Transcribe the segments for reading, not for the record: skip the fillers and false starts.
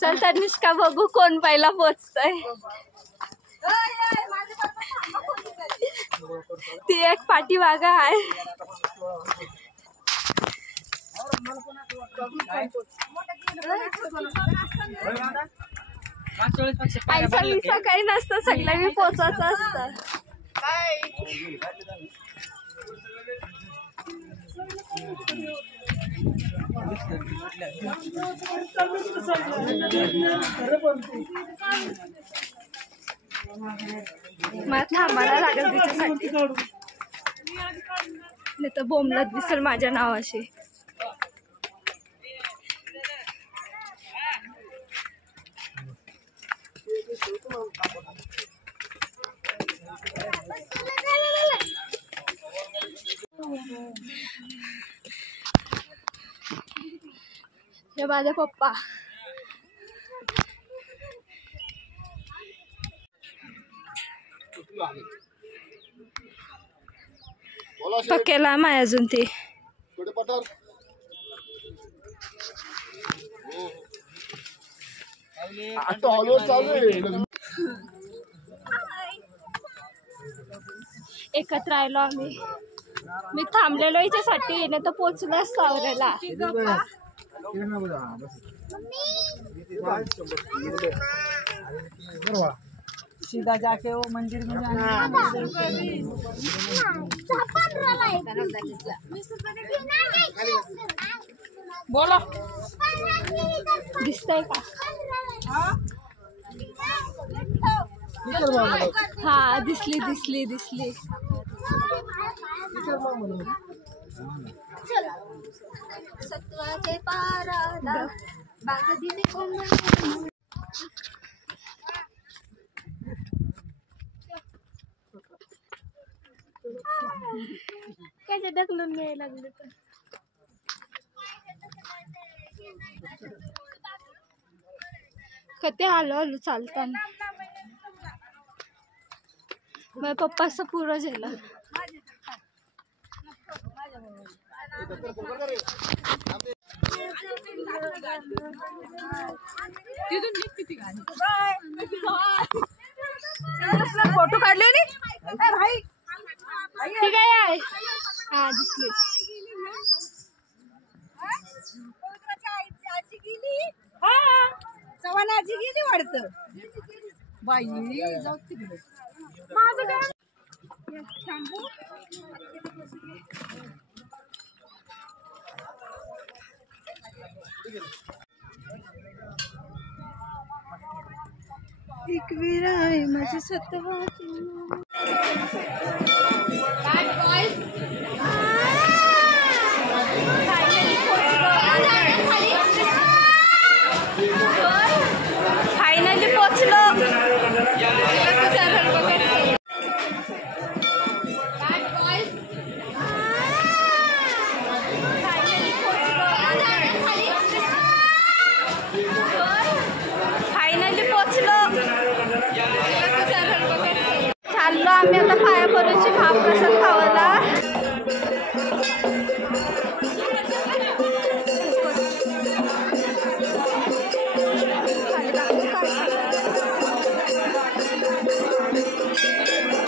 चल तनिष्का बघू कोण पहिला पोचतय। ती एक पाठीमागं आहे। ऐसा काही नसतं, सगळ्यांनी पोचायचं असतं। मला थांबायला लागेल तिच्यासाठी, नाही तर बोंबलत दिसेल माझ्या नावाशी। हे माझे पप्पा। पक्केला माय अजून ते एकत्र राहिलो आम्ही। मी थांबलेलो याच्यासाठी, नाही तर पोचलो सावरेला। सीधा जाके वो मंदिर में जाना। बोलो दिसतंय का? हा दिसली दिसली दिसली। सत्वाचे पाराला बागदीने कोण काय ढकलून न्यायला लागलं तर कधी हळू हळू चालताना माझ्या पप्पाचं पुरं झालं। फोटो काढले भाई ठीक आहे। हा दिसली। चव्हाण आजी गेली वाटतं बाई। जाऊ तिकडे एक वीरा आहे माझी सत्वाची। फायनली पोचलो। चाललो आम्ही आता पायाभरूची महाप्रसाद खावायला।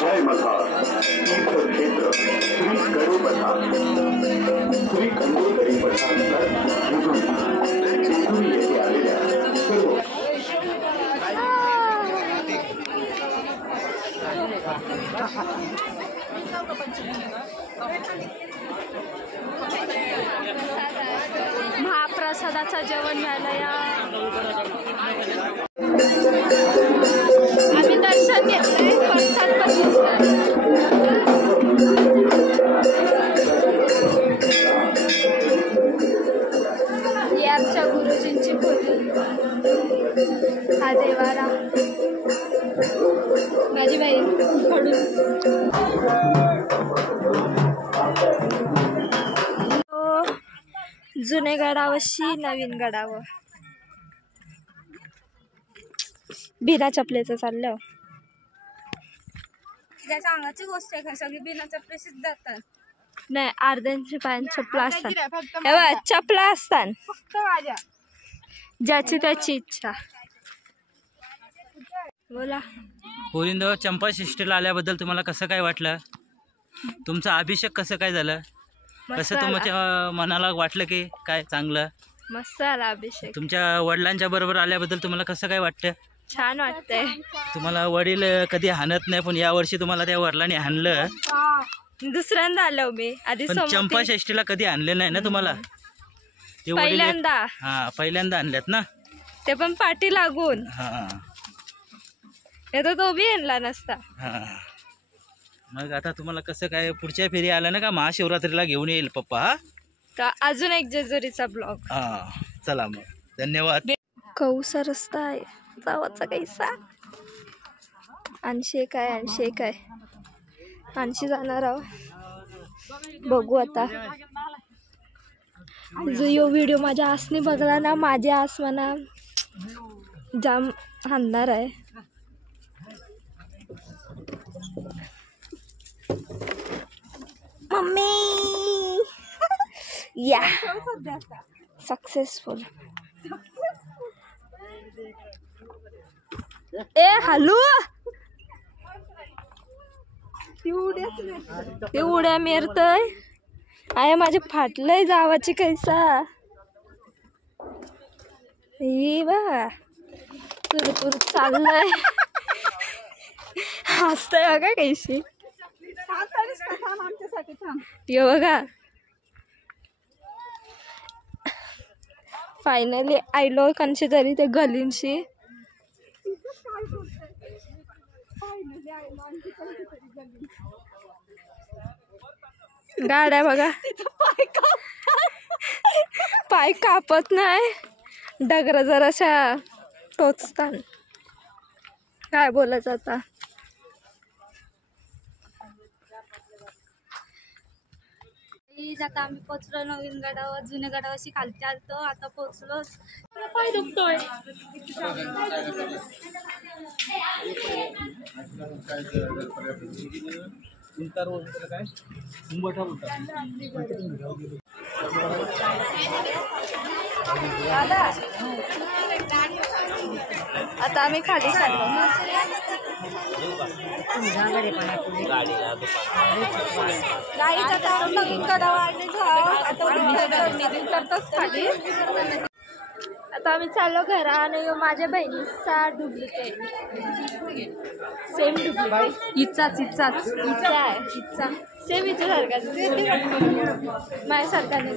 जय मल्हार तीर्थक्षेत्र श्री गरुपथा श्री गंगोदरी पठांतर जेजुरी येथे आलेल्या सर्व महाप्रसादाचं जेवण झालं या। आम्ही दर्शन घेतलंय, प्रसाद पण घेतलाय। याच्या गुरुजींची खोली, हा देवारा, माझी बहीण जुने गडावशी नवीन गडावर बिना चपलेचं चाललं। त्याच्या अंगाची गोष्ट आहे का, सगळी बिना चपलेशीच जातात। नाही अर्ध्यांची पाय चपला असतात. हे बघ चपला असतात. फक्त माझ्या ज्याची त्याची इच्छा. बोला. पोरिंदो चंपाषष्ठीला आल्याबद्दल तुम्हाला कसं काय वाटलं? तुमचा अभिषेक कसं काय झालं? मस्त कसं आला. तुमच्या मनाला वाटलं की काय चांगलं? मस्त आला अभिषेक. तुमच्या वडिलांच्या बरोबर आल्याबद्दल तुम्हाला कसं काय वाटतं? छान वाटतंय. तुम्हाला वडील कधी हाणत नाही, पण यावर्षी तुम्हाला त्या वडिलांनी हाणलं. दुसऱ्यांदा आलो मी. आधी पण समोर चंपाषष्ठीला कधी आणले नाही ना तुम्हाला? ते वडील पहिल्यांदा. हा पहिल्यांदा आणल्यात ना. ते पण पाठी लागून. हा येतो तो बी आणला नसता. हा. मग आता तुम्हाला कसं काय पुढच्या फेरी आला ना का महाशिवरात्रीला घेऊन येईल पप्पा. हा का अजून एक जेजुरीचा ब्लॉग. हा चला मग धन्यवाद. कौसा रस्ता आहे जावाचा कैसा. 80 काय 80 काय 80 जाणार आहो. बघू आता. जो यो व्हिडिओ माझ्या आसने बघला ना, माझ्या आस म्हणा जाम हाणणार आहे. मम्मी या सक्सेसफुल. ए हॅलो ते उड्या मेरतय आहे. माझे फाटलंय जावाची कैसा. हे बघा तुरतुर चाललंय. हसतय बघा कैशी. आमच्यासाठी छान. ये बघा फायनली आयलो कणशी तरी ते गलींशी. गाड्या बघा पाय कापत नाही. डगरा जराशा टोचतात. काय बोलायचं आता. आता आम्ही पोचलो नवीन गडावर. जुन्या गडावरशी खालती आलतो. आता पोचलोच. पाय दुखतोय. आता आम्ही खाली चाललो. गाईचा आता नवीन गडावर करतोच खाली. आता आम्ही चाललो घरा. आणि माझ्या बहिणीचा डुप्लिकेट सेम डुप्लिकेट हिचाच आहे. हिचा सेम हिच्यासारखा माझ्यासारखा नाही.